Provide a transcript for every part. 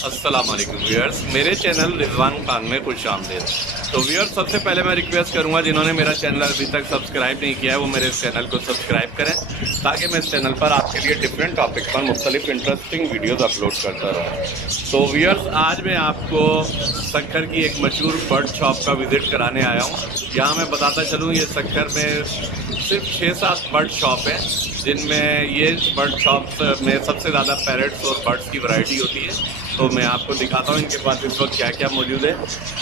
अस्सलाम वालेकुम व्यूअर्स, मेरे चैनल रिजवान खान में खुश आमदीद। तो व्यूअर्स, सबसे पहले मैं रिक्वेस्ट करूंगा जिन्होंने मेरा चैनल अभी तक सब्सक्राइब नहीं किया है वो मेरे इस चैनल को सब्सक्राइब करें, ताकि मैं इस चैनल पर आपके लिए डिफरेंट टॉपिक पर मुख्तलिफ इंटरेस्टिंग वीडियोज़ अपलोड करता रहूँ। तो व्यूअर्स, आज मैं आपको सक्खर की एक मशहूर बर्ड शॉप का विज़िट कराने आया हूँ। यहाँ मैं बताता चलूँ, ये सक्खर में सिर्फ 6-7 बर्ड शॉप हैं, जिनमें ये बर्ड शॉप में सबसे ज़्यादा पैरट्स और बर्ड्स की वैरायटी होती है। तो मैं आपको दिखाता हूँ इनके पास इस वक्त क्या क्या मौजूद है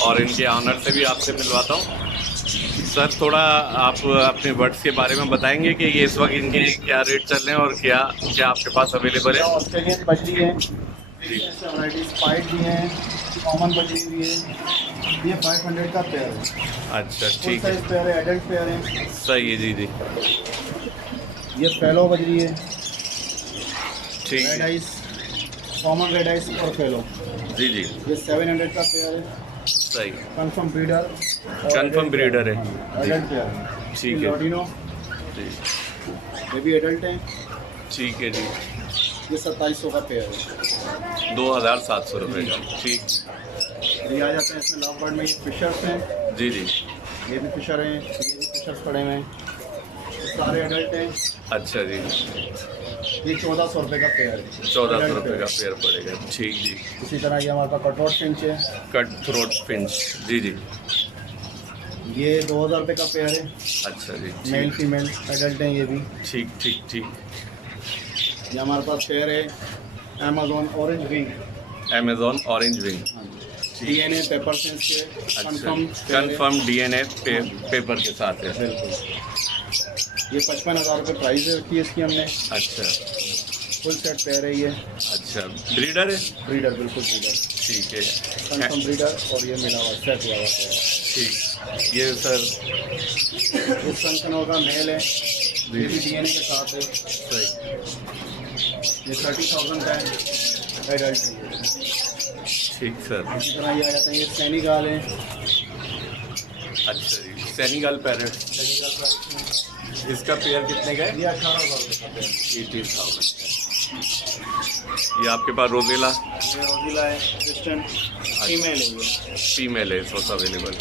और इनके ऑनर से भी आपसे मिलवाता हूँ। सर, थोड़ा आप अपने बर्ड्स के बारे में बताएंगे कि ये इस वक्त इनके क्या रेट चल रहे हैं और क्या क्या आपके पास अवेलेबल है। ऑस्ट्रेलियन बजरी है, स्पाइट भी है, कॉमन बजरी भी है। ये 500 का पेयर है। अच्छा, ठीक है। पेयर है, एडल्ट पेयर है। सही है जी जी। ये फेलो बजरी है, ठीक रेड है आइस, कॉमन रेड आइस और फेलो जी जी। ये 700 का पेयर है। सही, कंफर्म ब्रीडर, कंफर्म ब्रीडर है जी। एडल्ट पेयर है। ठीक है लॉडिनो, जी। ये भी एडल्ट है। ठीक है जी। ये 2700 का पेयर है, 2700 रुपये का। ठीक, ये आ जाते हैं इसमें लव बर्ड में। ये फिशर्स हैं जी जी। ये भी फिशर हैं, ये भी फिशर्स पड़े हुए हैं, ये सारे एडल्ट हैं। अच्छा जी। ये 1400 रुपये का पेयर है। 1400 रुपये का पेयर पड़ेगा। ठीक जी। इसी तरह ये हमारे पास कटआउट फिंच है, कट थ्रोट फिंच जी जी। ये 2000 रुपये का पेयर है। अच्छा जी। मेल फीमेल एडल्ट हैं ये भी। ठीक ठीक ठीक। ये हमारे पास पेयर है Amazon orange wing, Amazon orange wing. DNA paper sense के अच्छा, कंफर्म DNA पेपर के साथ है। बिल्कुल। ये 55,000 रुपये प्राइस रखी है इसकी हमने। अच्छा, फुल सेट पेयर है ये। अच्छा, ब्रीडर है। ब्रीडर, बिल्कुल ब्रीडर, ठीक है। Confirm breeder. और ये मिला हुआ सेट हुआ हुआ पेयर। ठीक, ये सर ये सनकनोर का मेल है, ये भी DNA के साथ है। सही। ये 30,000 का है, एडल्ट है। ठीक सर। इसी तरह ये आ जाते हैं, ये सेनेगाल है। अच्छा जी, सेनेगल पैरेट। सेनेगाल प्राइस में इसका पेयर कितने का है? ये 18,000 रुपये का पेयर। 18,000 का। ये आपके पास रोजेला ये रोजिला है, क्रिस्टन फीमेल है ये। फीमेल है इस वक्त अवेलेबल।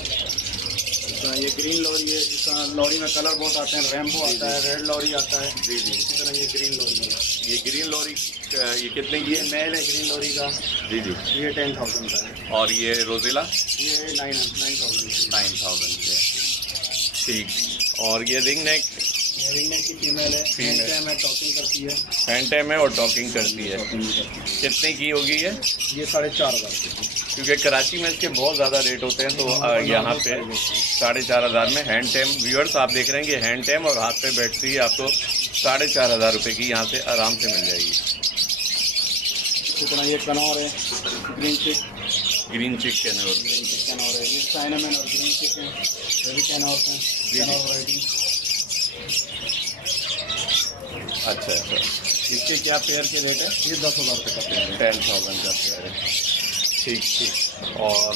ये ग्रीन लॉरी है, इसका लॉरी में कलर बहुत आते हैं, रैम्बो आता है, रेड लॉरी आता है। जी जी। इसी तरह ये ग्रीन लॉरी है। ये ग्रीन लॉरी ये कितने की ये है? मेल है ग्रीन लॉरी का, जी जी। ये 10,000 का है। और ये रोजेला ये 9,000 का। 9,000 के। ठीक। और ये रिंग नेक ये रिंग नेक की फीमेल है, फीमेल। फीमेल में टॉकिंग करती है। हैंड है और टॉकिंग करती है। कितने की होगी ये? ये 4,500 की। क्योंकि कराची में इसके बहुत ज़्यादा रेट होते हैं, तो यहाँ पे 4,500 में हैंड टैम। व्यूअर्स, आप देख रहे हैं कि हैंड टैम और हाथ पे बैठती है आपको 4,500 रुपये की यहाँ से आराम से मिल जाएगी। इसी तरह ये कनौर है, ग्रीन चिक। ग्रीन चिक के नोर। ग्रीन चिक कनौर है। ये साइनामैन और ग्रीन चिक है, ये भी कनौर हैं, कनौर वैरायटी। अच्छा अच्छा। इसके क्या पेयर के रेट है? ये 10,000 रुपये का पेयर है। 10,000 का पेयर है। ठीक ठीक। और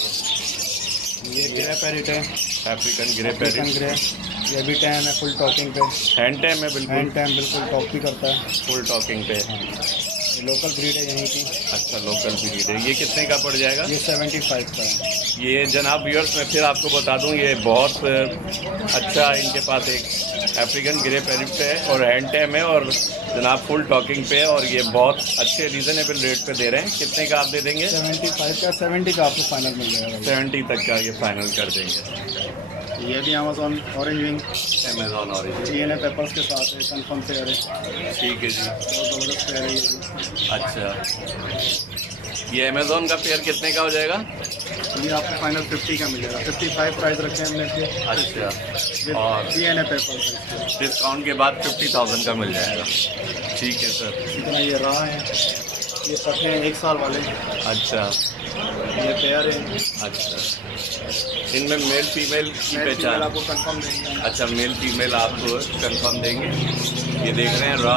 ये ग्रे पैरेट है, African grey African parrot. Grey. ये भी टैम है, फुल टॉकिंग पे। हैंड टैम है बिल्कुल। हैंड टैम बिल्कुल टॉप भी करता है। फुल टॉकिंग पे। ये लोकल ब्रीड है यहीं की। अच्छा, लोकल ब्रीड है। ये कितने का पड़ जाएगा? ये 75 का है। ये जनाब व्यूअर्स, मैं फिर आपको बता दूं, ये बहुत अच्छा इनके पास एक अफ्रीकन ग्रे पैरेट है और हैंड टैम है और जनाब फुल टॉकिंग पे है, और ये बहुत अच्छे रीज़नेबल रेट पे दे रहे हैं। कितने का आप दे देंगे? 75 का, 70 का आपको फाइनल मिल जाएगा। 70 तक का ये फाइनल कर देंगे। ये भी Amazon orange wing, Amazon orange. DNA papers के साथ है, कंफर्म पेयर है। ठीक है जी। बहुत ज़बरदस्त पेयर है ये भी। अच्छा, ये अमेजोन का पेयर कितने का हो जाएगा? ये आपको फाइनल 50 का मिल जाएगा। 55 प्राइस रखे हैं हमने इसके। अच्छा, और DNA पेपर्स है। डिस्काउंट के बाद 50,000 का मिल जाएगा। ठीक है सर। इसी तरह ये रहा है, ये सखे हैं 1 साल वाले। अच्छा ये पेयर है। अच्छा। इनमें मेल फीमेल की पहचान? आपको कंफर्म देंगे। अच्छा, मेल फीमेल आप कंफर्म देंगे। ये देख रहे हैं रॉ,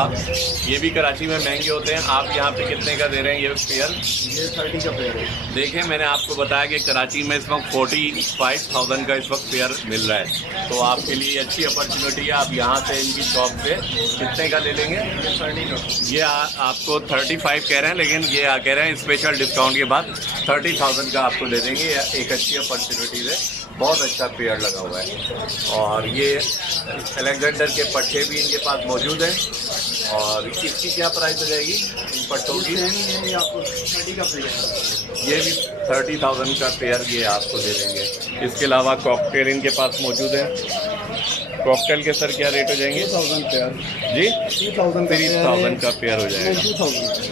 ये भी कराची में महंगे होते हैं। आप यहाँ पे कितने का दे रहे हैं ये पेयर? ये 30 का पेयर है। देखें, मैंने आपको बताया कि कराची में इस वक्त 45,000 का इस वक्त पेयर मिल रहा है, तो आपके लिए अच्छी अपॉर्चुनिटी है। आप यहाँ से इनकी शॉप से कितने का ले लेंगे? ये 30 का। ये आपको 35 कह रहे हैं, हैं, लेकिन ये कह रहे हैं स्पेशल डिस्काउंट के बाद 30,000 का आपको दे देंगे। एक अच्छी अपॉर्चुनिटी है, बहुत अच्छा पेयर लगा हुआ है। और ये अलेक्जेंडर के पट्टे भी इनके पास मौजूद हैं। और इसकी क्या प्राइस हो जाएगी इन पट्टों की? ये आपको 30 का पेयर, ये भी 30,000 का पेयर ये आपको दे देंगे। इसके अलावा कॉकटेल इनके पास मौजूद है। कॉकटेल के सर क्या रेट हो जाएंगे? 2000 पेयर जी 3000 का पेयर हो जाएगा। 2000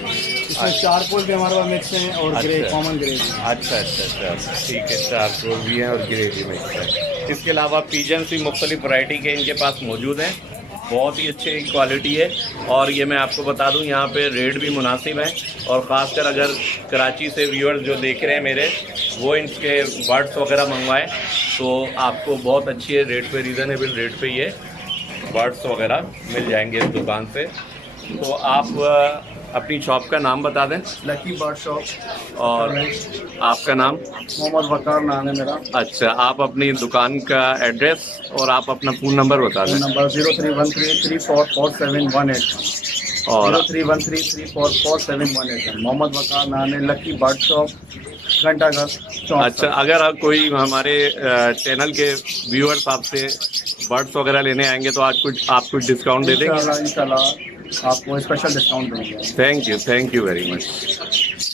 इसमें चारकोल भी हमारे पास मिक्स हैं और ग्रे, अच्छा। कॉमन ग्रे भी। अच्छा अच्छा अच्छा, ठीक है। चारकोल भी हैं और ग्रे भी मिक्स है। इसके अलावा पिजन्स भी मुख्तलिफ वैरायटी के इनके पास मौजूद हैं, बहुत ही अच्छे क्वालिटी है। और ये मैं आपको बता दूं, यहाँ पे रेट भी मुनासिब है। और ख़ासकर अगर कराची से व्यूअर्स जो देख रहे हैं मेरे, वो इनके बर्ड्स वगैरह मंगवाएं तो आपको बहुत अच्छे रेट पे, रीज़नेबल रेट पे ये बर्ड्स वगैरह मिल जाएंगे इस दुकान से। तो आप अपनी शॉप का नाम बता दें। लकी बर्ड शॉप, और आपका नाम? मोहम्मद वकार नाम है मेरा। अच्छा, आप अपनी दुकान का एड्रेस और आप अपना फ़ोन नंबर बता दें। फ़ोन नंबर 0313344718 और 0313344718 मोहम्मद वकार नाम है। लकी बर्ड शॉप, घंटाघर चौक। अच्छा, अगर आप कोई हमारे चैनल के व्यूअर्स आपसे बर्ड्स वगैरह लेने आएंगे तो आज आप कुछ डिस्काउंट दे देंगे? इंशाल्लाह आपको स्पेशल डिस्काउंट देंगे। Thank you very much.